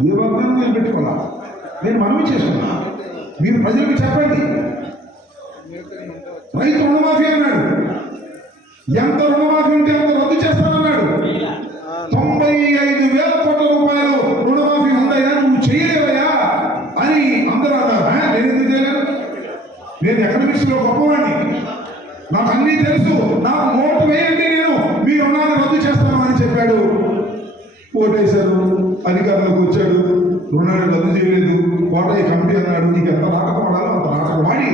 ఏ వాగ్దానం నేను పెట్టుకోవాలా నేను మనవి చేస్తున్నా మీరు ప్రజలకు చెప్పండి. రైతు రుణమాఫీ అన్నాడు. ఎంత రుణమాఫీ ఉంటే అంత రద్దు చేస్తానన్నాడు. తొంభై ఐదు వేల కోట్ల రూపాయలు రుణమాఫీ ఉందయ్యా నువ్వు చేయలేవయ్యా అని అందరూ అన్నారు నేను ఎందుకు చేయలేను? నేను ఎకనామిక్స్లో గొప్పవాడిని నాకు అన్నీ తెలుసు. నా నోటు వేయండి నేను. మీ రుణాన్ని రద్దు చేస్తాను అని చెప్పాడు ఓటేశారు అధికారులకు వచ్చాడు. రుణాన్ని రద్దు చేయలేదు. కోటయ్య కమిటీ అన్నాడు నీకు ఎంత నాటకం ఆడాలో అంత నాటకం ఆడి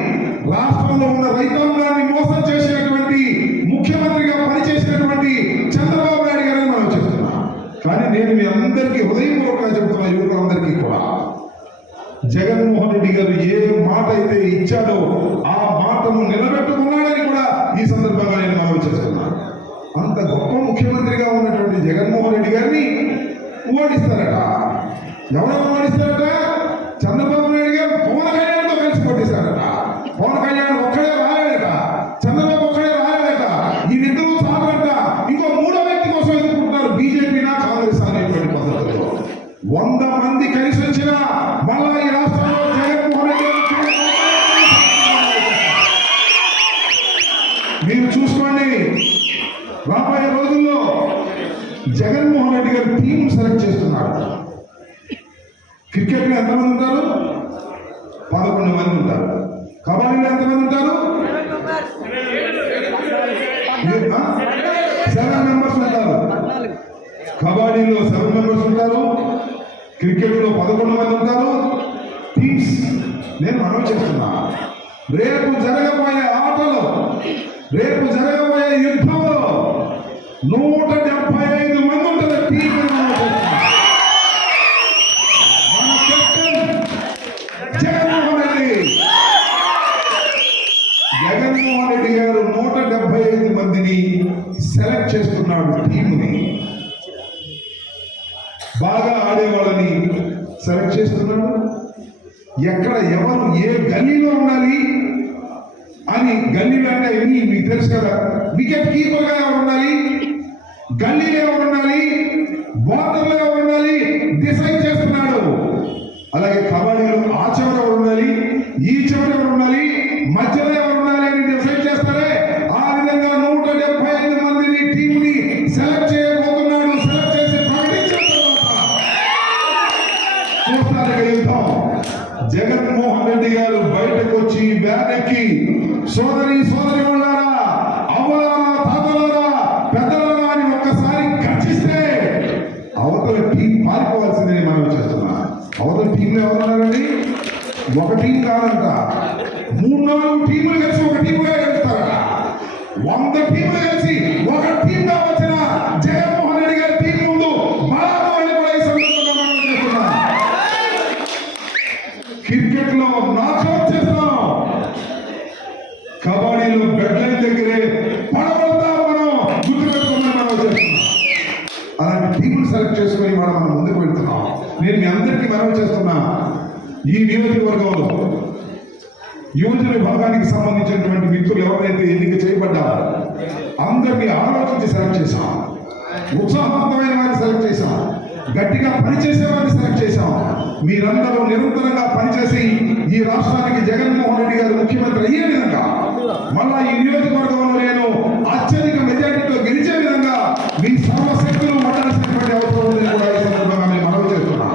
రాష్ట్రంలో ఉన్న రైతాంగాన్ని మోసం చేసినటువంటి ముఖ్యమంత్రిగా పనిచేసినటువంటి చంద్రబాబు నాయుడు గారిని మనం చెప్తున్నాం. కానీ నేను మీ అందరికీ హృదయపూర్వకంగా చెప్తున్నా యువకులందరికీ కూడా. జగన్మోహన్ రెడ్డి గారు ఏ మాట అయితే ఇచ్చాడో ఆ మాటను నిలబెట్టుకున్నాడని కూడా ఈ సందర్భంగా నేను మనవి చేస్తున్నాను. అంత గొప్ప ముఖ్యమంత్రిగా ఉన్నటువంటి జగన్మోహన్ రెడ్డి గారిని ఓడిస్తారట. ఎవరు ఓడిస్తారట? చంద్రబాబు నాయుడు గారు పవన్ కళ్యాణ్తో కలిసి పోటీస్తారట పవన్ కళ్యాణ్ ఒక్కడే రాలేడట. చంద్రబాబు ఒక్కడే రాలేడట. వీరిద్దరూ ఇద్దరు సాగరట ఇంకో మూడో వ్యక్తి కోసం ఎదుర్కొంటున్నారు బీజేపీనా కాంగ్రెస్ అనేటువంటి పద్ధతిలో. వంద మంది కలిసి వచ్చినా మళ్ళా ఈ రాష్ట్రంలో జగన్మోహన్ రెడ్డి మీరు చూసుకోండి. రాబోయే రోజుల్లో జగన్మోహన్ రెడ్డి గారు టీం సెలెక్ట్ చేస్తున్నారు. క్రికెట్లో ఎంతమంది ఉంటారు? పదకొండు మంది ఉంటారు. కబడ్డీలో ఎంతమంది ఉంటారు? సెవెన్ మెంబర్స్ ఉంటారు. కబడ్డీలో సెవెన్ మెంబర్స్ ఉంటారు. క్రికెట్లో పదకొండు మంది ఉంటారు. టీమ్స్ నేను మనం చేస్తున్నా. రేపు జరగబోయే మాటలు. రేపు జరగబోయే యుద్ధంలో నూట డెబ్బై ఐదు మంది ఉంటుంది టీం జగన్మోహన్ రెడ్డి. జగన్మోహన్ రెడ్డి గారు నూట డెబ్బై ఐదు మందిని సెలెక్ట్ చేస్తున్నాడు టీంని బాగా ఆడే వాళ్ళని సెలెక్ట్ చేస్తున్నాడు. ఎక్కడ ఎవరు ఏ గల్లీలో ఉండాలి? అని గల్లీలు అంటే ఇవి మీకు తెలుసు కదా. వికెట్ కీపర్గా ఎవరు ఉండాలి? గల్లీలో ఎవరు ఉండాలి? బోర్డర్లో ఎవరు ఉండాలి? డిసైడ్ చేస్తున్నాడు. అలాగే కబడ్డీలో ఆ చివర ఎవరు ఉండాలి? ఈ చివర ఎవరు ఉండాలి? మధ్యలో ఎవరు ఉండాలి అని డిసైడ్ చేస్తారే? ఆ విధంగా నూట డెబ్బై ఐదు మందిని టీంని సెలెక్ట్ చేయబోతున్నాడు. సెలెక్ట్ చేసి ప్రకటించిన తర్వాత. చూస్తారు జగన్మోహన్ రెడ్డి గారు బయటకు వచ్చి బ్యాన్ సోదరి సోదరి వాళ్ళారా అవ్వలారా తాతలారా పెద్దలారా అని ఒక్కసారి గర్జిస్తే అవతల టీం పారిపోవాల్సిందని మనం చేస్తున్నా. అవతల టీంలో ఎవరున్నారండి? ఒక టీం కాదంట. మూడు నాలుగు టీములు కలిసి ఒక టీముగా గెలుస్తారట. వంద టీములు క్రికెట్లో నాకౌట్ చేస్తాం కబడ్డీలో బెడ్లైన్ దగ్గరే పడవలతా మనం. గుర్తుపెట్టుకున్నాం అలాంటి టీములు సెలెక్ట్ చేసుకొని మనం మనం ముందుకు వెళ్తున్నాం. నేను మీ అందరికీ మనవి చేస్తున్నా. ఈ నియోజకవర్గంలో యువజన విభాగానికి సంబంధించినటువంటి మిత్రులు ఎవరైతే ఎన్నిక చేయబడ్డారో అందరినీ ఆలోచించి సెలెక్ట్ చేశాం. ఉత్సాహవంతమైన వారిని సెలెక్ట్ చేశాం. గట్టిగా పనిచేసే వారిని సెలెక్ట్ చేశాం. మీరందరూ నిరంతరంగా పనిచేసి ఈ రాష్ట్రానికి జగన్మోహన్ రెడ్డి గారు ముఖ్యమంత్రి అయ్యే విధంగా మళ్ళా ఈ నియోజకవర్గం